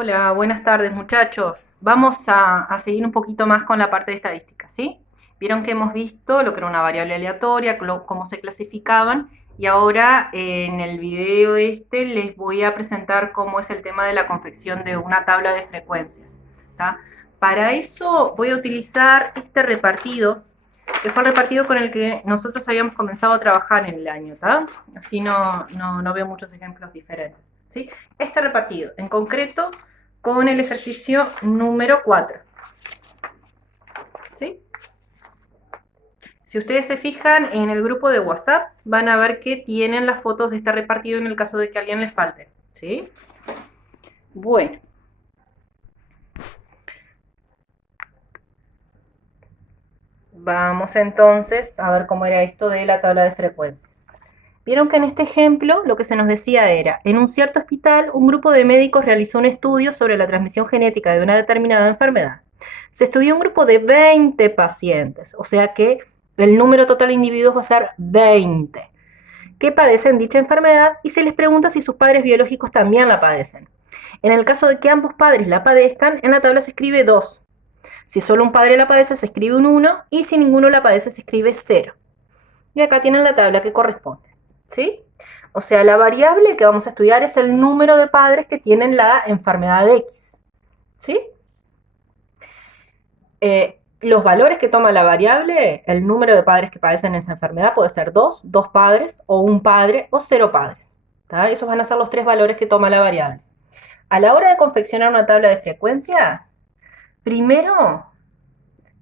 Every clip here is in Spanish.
Hola, buenas tardes muchachos. Vamos a seguir un poquito más con la parte de estadística, ¿sí? Vieron que hemos visto lo que era una variable aleatoria, cómo se clasificaban, y ahora en el video este les voy a presentar cómo es el tema de la confección de una tabla de frecuencias, ¿tá? Para eso voy a utilizar este repartido, que fue el repartido con el que nosotros habíamos comenzado a trabajar en el año, ¿tá? Así no veo muchos ejemplos diferentes, ¿sí? Este repartido, en concreto, con el ejercicio número 4. ¿Sí? Si ustedes se fijan en el grupo de WhatsApp, van a ver que tienen las fotos de este repartido en el caso de que a alguien les falte. ¿Sí? Bueno. Vamos entonces a ver cómo era esto de la tabla de frecuencias. Vieron que en este ejemplo lo que se nos decía era, en un cierto hospital, un grupo de médicos realizó un estudio sobre la transmisión genética de una determinada enfermedad. Se estudió un grupo de 20 pacientes, o sea que el número total de individuos va a ser 20, que padecen dicha enfermedad y se les pregunta si sus padres biológicos también la padecen. En el caso de que ambos padres la padezcan, en la tabla se escribe 2. Si solo un padre la padece, se escribe un 1 y si ninguno la padece, se escribe 0. Y acá tienen la tabla que corresponde, ¿sí? O sea, la variable que vamos a estudiar es el número de padres que tienen la enfermedad de X, ¿sí? Los valores que toma la variable, el número de padres que padecen esa enfermedad puede ser 2, 2 padres, o un padre, o 0 padres. ¿Tá? Esos van a ser los tres valores que toma la variable. A la hora de confeccionar una tabla de frecuencias, primero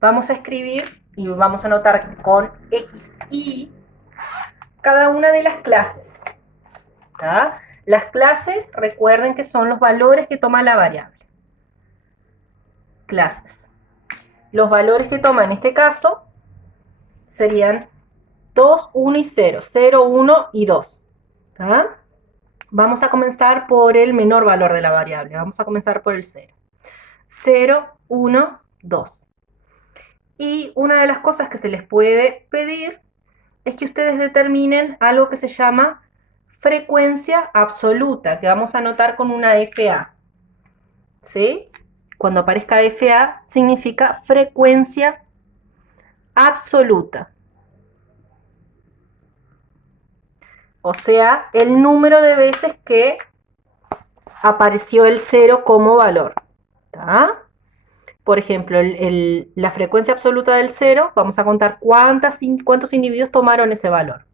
vamos a escribir y vamos a anotar con XY cada una de las clases. ¿Tá? Las clases, recuerden que son los valores que toma la variable. Clases. Los valores que toma en este caso serían 2, 1 y 0. 0, 1 y 2. ¿Tá? Vamos a comenzar por el menor valor de la variable. Vamos a comenzar por el 0. 0, 1, 2. Y una de las cosas que se les puede pedir es que ustedes determinen algo que se llama frecuencia absoluta, que vamos a anotar con una FA. ¿Sí? Cuando aparezca FA significa frecuencia absoluta. O sea, el número de veces que apareció el 0 como valor. ¿Tá? Por ejemplo, la frecuencia absoluta del 0, vamos a contar cuántos individuos tomaron ese valor.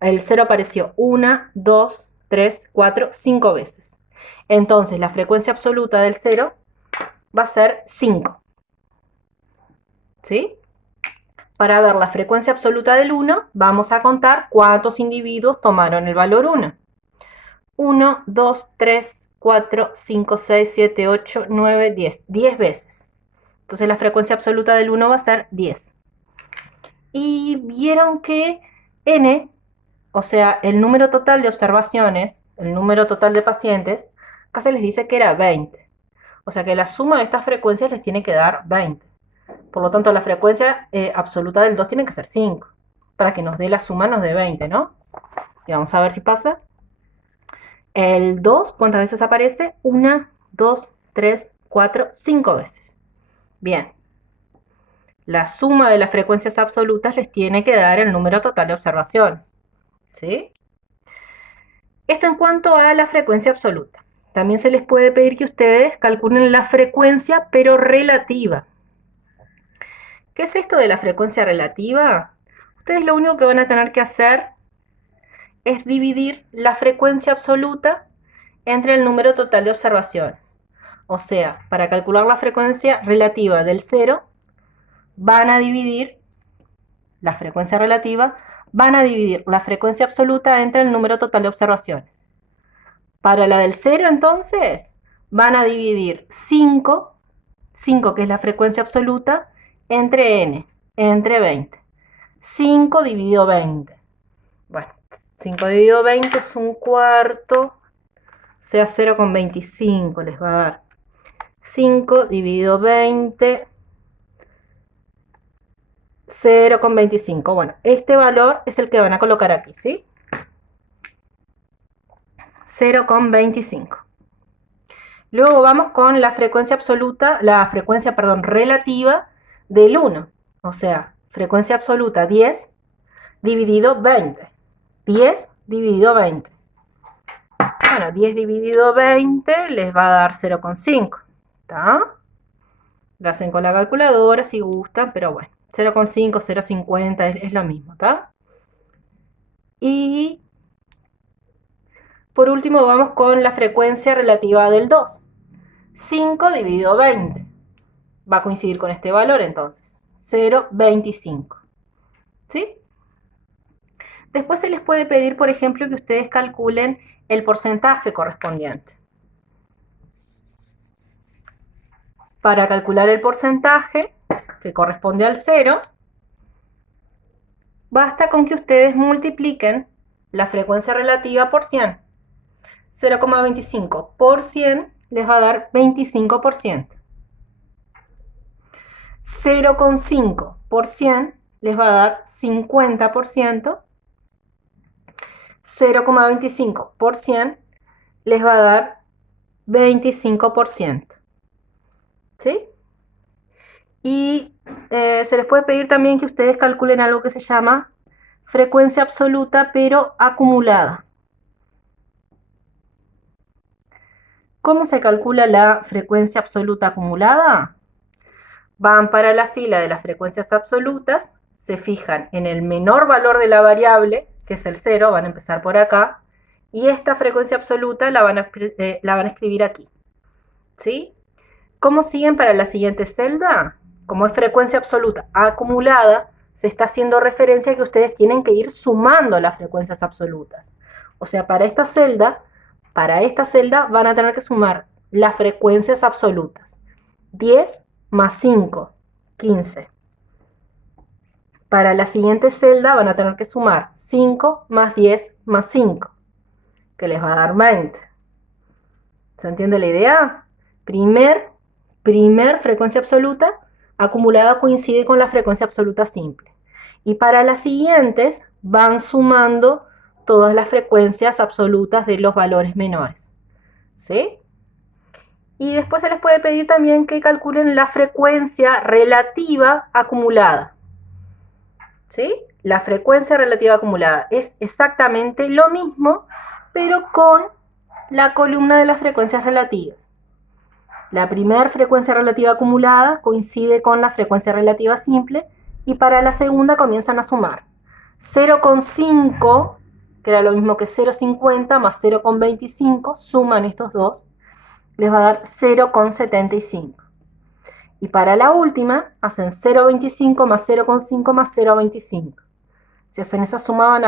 El 0 apareció 1, 2, 3, 4, 5 veces. Entonces, la frecuencia absoluta del 0 va a ser 5. ¿Sí? Para ver la frecuencia absoluta del 1, vamos a contar cuántos individuos tomaron el valor 1. 1, 2, 3, 4, 5, 6, 7, 8, 9, 10. 10 veces. Entonces la frecuencia absoluta del 1 va a ser 10. Y vieron que n, o sea, el número total de observaciones, el número total de pacientes, acá se les dice que era 20. O sea que la suma de estas frecuencias les tiene que dar 20. Por lo tanto, la frecuencia absoluta del 2 tiene que ser 5. Para que nos dé la suma, nos dé 20, ¿no? Y vamos a ver si pasa. El 2, ¿cuántas veces aparece? 1, 2, 3, 4, 5 veces. Bien. La suma de las frecuencias absolutas les tiene que dar el número total de observaciones. ¿Sí? Esto en cuanto a la frecuencia absoluta. También se les puede pedir que ustedes calculen la frecuencia, pero relativa. ¿Qué es esto de la frecuencia relativa? Ustedes lo único que van a tener que hacer es dividir la frecuencia absoluta entre el número total de observaciones. O sea, para calcular la frecuencia relativa del 0, van a dividir la frecuencia relativa, van a dividir la frecuencia absoluta entre el número total de observaciones. Para la del 0, entonces, van a dividir 5, que es la frecuencia absoluta, entre n, entre 20. 5 dividido 20. Bueno, 5 dividido 20 es un cuarto, o sea 0,25 les va a dar. 5 dividido 20, 0,25. Bueno, este valor es el que van a colocar aquí, ¿sí? 0,25. Luego vamos con la frecuencia absoluta, relativa del 1. O sea, frecuencia absoluta 10 dividido 20. 10 dividido 20. Bueno, 10 dividido 20 les va a dar 0,5. ¿Está? Lo hacen con la calculadora si gustan, pero bueno, 0,5, 0,50 es lo mismo, ¿está? Y por último vamos con la frecuencia relativa del 2. 5 dividido 20. Va a coincidir con este valor entonces. 0,25. ¿Sí? Después se les puede pedir, por ejemplo, que ustedes calculen el porcentaje correspondiente. Para calcular el porcentaje, que corresponde al 0, basta con que ustedes multipliquen la frecuencia relativa por 100. 0,25 por 100 les va a dar 25%. 0,5 por 100 les va a dar 50%. 0,25 por 100 les va a dar 25%. ¿Sí? Y se les puede pedir también que ustedes calculen algo que se llama frecuencia absoluta pero acumulada. ¿Cómo se calcula la frecuencia absoluta acumulada? Van para la fila de las frecuencias absolutas, se fijan en el menor valor de la variable, que es el 0, van a empezar por acá, y esta frecuencia absoluta la van a escribir aquí. ¿Sí? ¿Cómo siguen para la siguiente celda? Como es frecuencia absoluta acumulada, se está haciendo referencia a que ustedes tienen que ir sumando las frecuencias absolutas. O sea, para esta celda van a tener que sumar las frecuencias absolutas. 10 más 5, 15. Para la siguiente celda van a tener que sumar 5 más 10 más 5, que les va a dar 20. ¿Se entiende la idea? Primer frecuencia absoluta acumulada coincide con la frecuencia absoluta simple. Y para las siguientes van sumando todas las frecuencias absolutas de los valores menores. ¿Sí? Y después se les puede pedir también que calculen la frecuencia relativa acumulada. ¿Sí? La frecuencia relativa acumulada es exactamente lo mismo, pero con la columna de las frecuencias relativas. La primera frecuencia relativa acumulada coincide con la frecuencia relativa simple y para la segunda comienzan a sumar. 0,5, que era lo mismo que 0,50 más 0,25, suman estos dos, les va a dar 0,75. Y para la última hacen 0,25 más 0,5 más 0,25. Si hacen esa suma van a